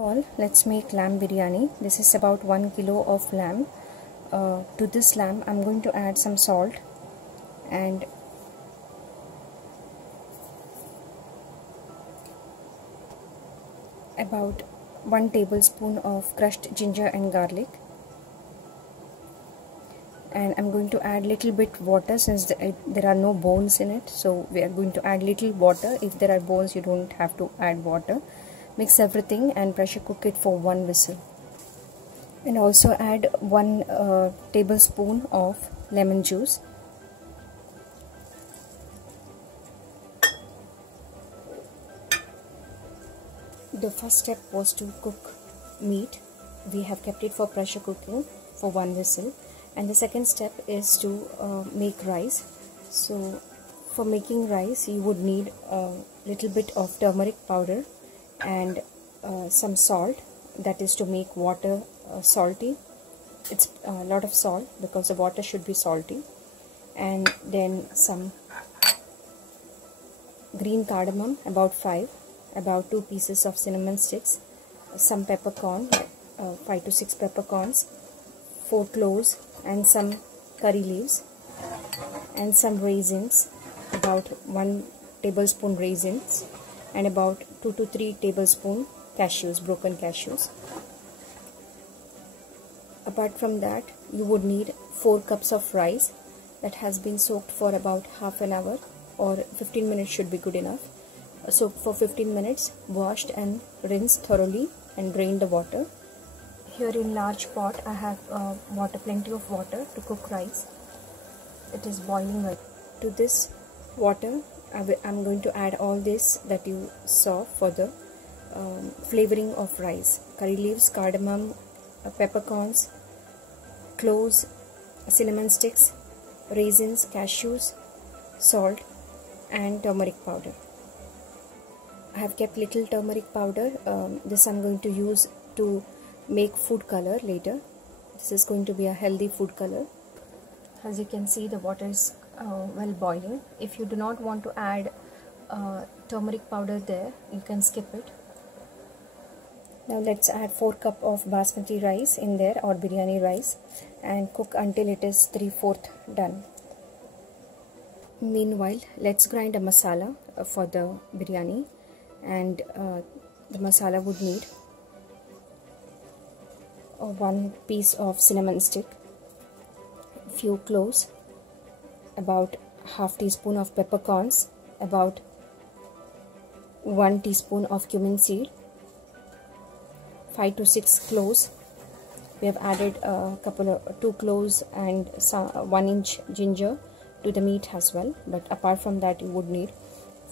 All, let's make lamb biryani. This is about 1 kilo of lamb. To this lamb I'm going to add some salt and about 1 tablespoon of crushed ginger and garlic, and I'm going to add little bit water since there are no bones in it, so we are going to add little water. If there are bones, you don't have to add water. Mix everything and pressure cook it for 1 whistle. And also add 1 tablespoon of lemon juice. The first step was to cook meat. We have kept it for pressure cooking for 1 whistle. And the second step is to make rice. So for making rice, you would need a little bit of turmeric powder and some salt, that is to make water salty. It's a lot of salt because the water should be salty. And then some green cardamom, about 5, about 2 pieces of cinnamon sticks, some peppercorn, 5 to 6 peppercorns, 4 cloves and some curry leaves, and some raisins, about 1 tablespoon raisins, and about 2 to 3 tablespoon cashews, broken cashews. Apart from that, you would need 4 cups of rice that has been soaked for about half an hour, or 15 minutes should be good enough. Soaked for 15 minutes, washed and rinsed thoroughly and drained the water. Here in large pot I have plenty of water to cook rice. It is boiling right. To this water I'm going to add all this that you saw for the flavoring of rice: curry leaves, cardamom, peppercorns, cloves, cinnamon sticks, raisins, cashews, salt and turmeric powder. I have kept little turmeric powder. This I'm going to use to make food color later. This is going to be a healthy food color. As you can see, the water is well boiling. If you do not want to add turmeric powder there, you can skip it. Now let's add 4 cups of basmati rice in there, or biryani rice, and cook until it is 3/4 done. Meanwhile, let's grind a masala for the biryani, and the masala would need 1 piece of cinnamon stick, few cloves, about half teaspoon of peppercorns, about 1 teaspoon of cumin seed, 5 to 6 cloves. We have added 2 cloves and 1 inch ginger to the meat as well, but apart from that you would need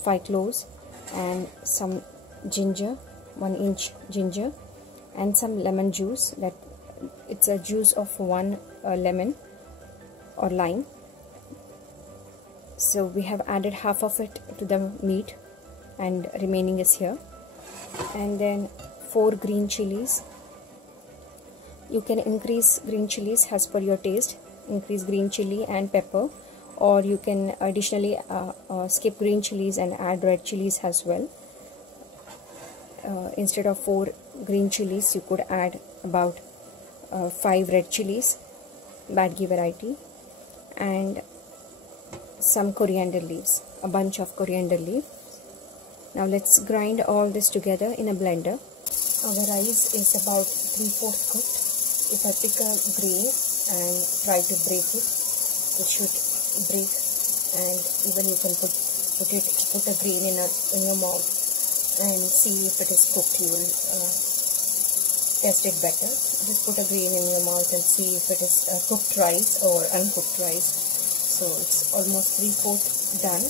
5 cloves and some ginger, 1 inch ginger, and some lemon juice. That it's a juice of 1 lemon or lime. So we have added half of it to the meat and remaining is here. And then 4 green chilies. You can increase green chilies as per your taste, increase green chili and pepper, or you can additionally skip green chilies and add red chilies as well. Instead of 4 green chilies, you could add about 5 red chilies, Badgi variety, and some coriander leaves, a bunch of coriander leaf. Now let's grind all this together in a blender. Our rice is about 3/4 cooked. If I pick a grain and try to break it, it should break, and even you can put a grain in your mouth and see if it is cooked. You will test it better. Just put a grain in your mouth and see if it is cooked rice or uncooked rice. So it's almost 3/4 done.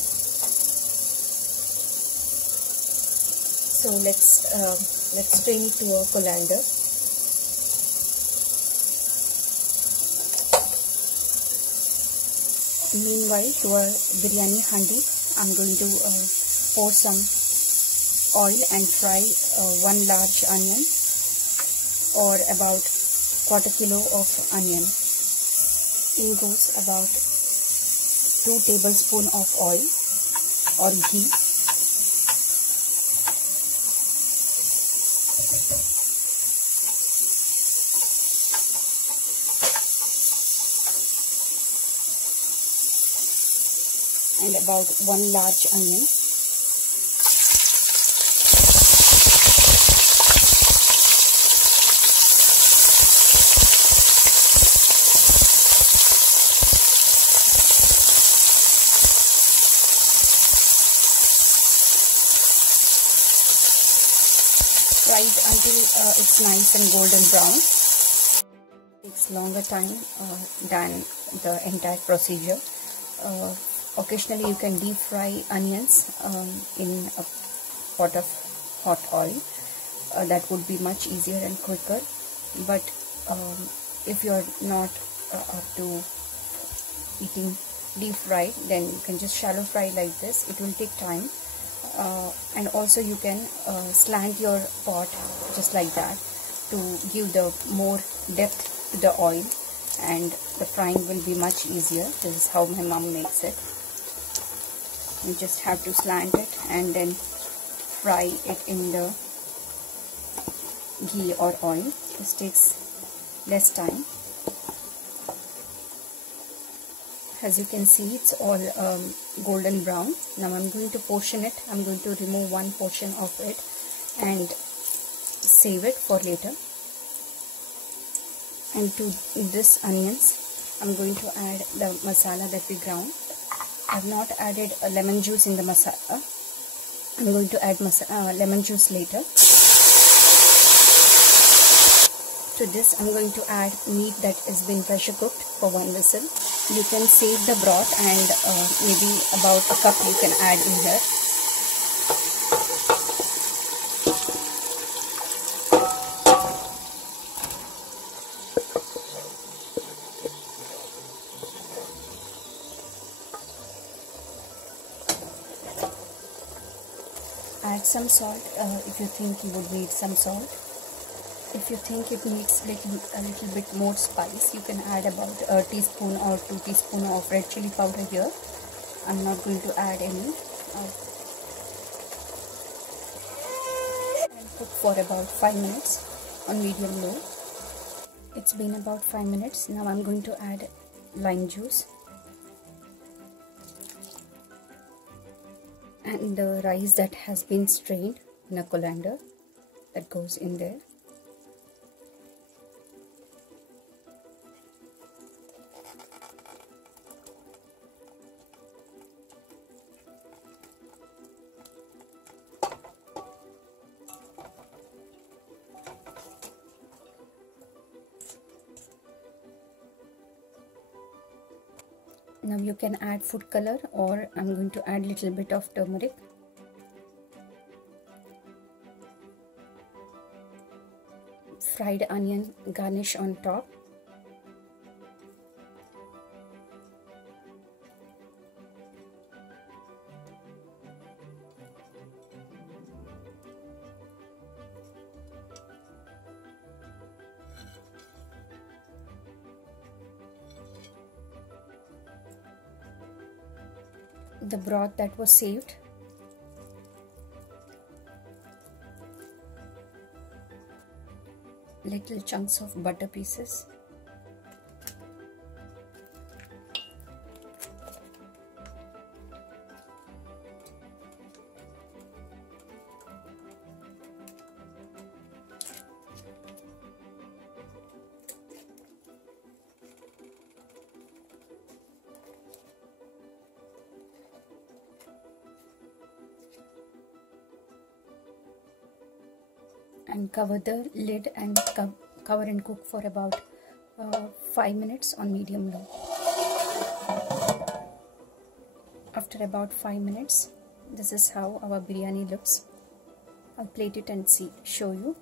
So let's strain it to a colander. Meanwhile, to our biryani handi, I'm going to pour some oil and fry 1 large onion, or about 1/4 kilo of onion. In goes about 2 tablespoons of oil or ghee. and about 1 large onion. Fry it until it's nice and golden brown. It takes longer time than the entire procedure. Occasionally you can deep fry onions in a pot of hot oil. That would be much easier and quicker, but if you're not up to eating deep fried, then you can just shallow fry like this. It will take time. And also you can slant your pot just like that to give the more depth to the oil, and the frying will be much easier. This is how my mom makes it. You just have to slant it and then fry it in the ghee or oil. This takes less time. As you can see, it's all golden brown. Now I'm going to portion it. I'm going to remove one portion of it and save it for later. And to this onions, I'm going to add the masala that we ground. I have not added lemon juice in the masala. I'm going to add lemon juice later. To this, I'm going to add meat that has been pressure cooked for 1 whistle. You can save the broth, and maybe about a cup you can add in here. Add some salt if you think you would need some salt. If you think it needs a little bit more spice, you can add about a teaspoon or 2 teaspoons of red chili powder here. I'm not going to add any. And cook for about 5 minutes on medium low. It's been about 5 minutes. Now I'm going to add lime juice and the rice that has been strained in a colander, that goes in there. Now you can add food color, or I'm going to add little bit of turmeric. Fried onion garnish on top. The broth that was saved. Little chunks of butter pieces. And cover the lid and cover and cook for about 5 minutes on medium low. After about 5 minutes, this is how our biryani looks. I'll plate it and show you.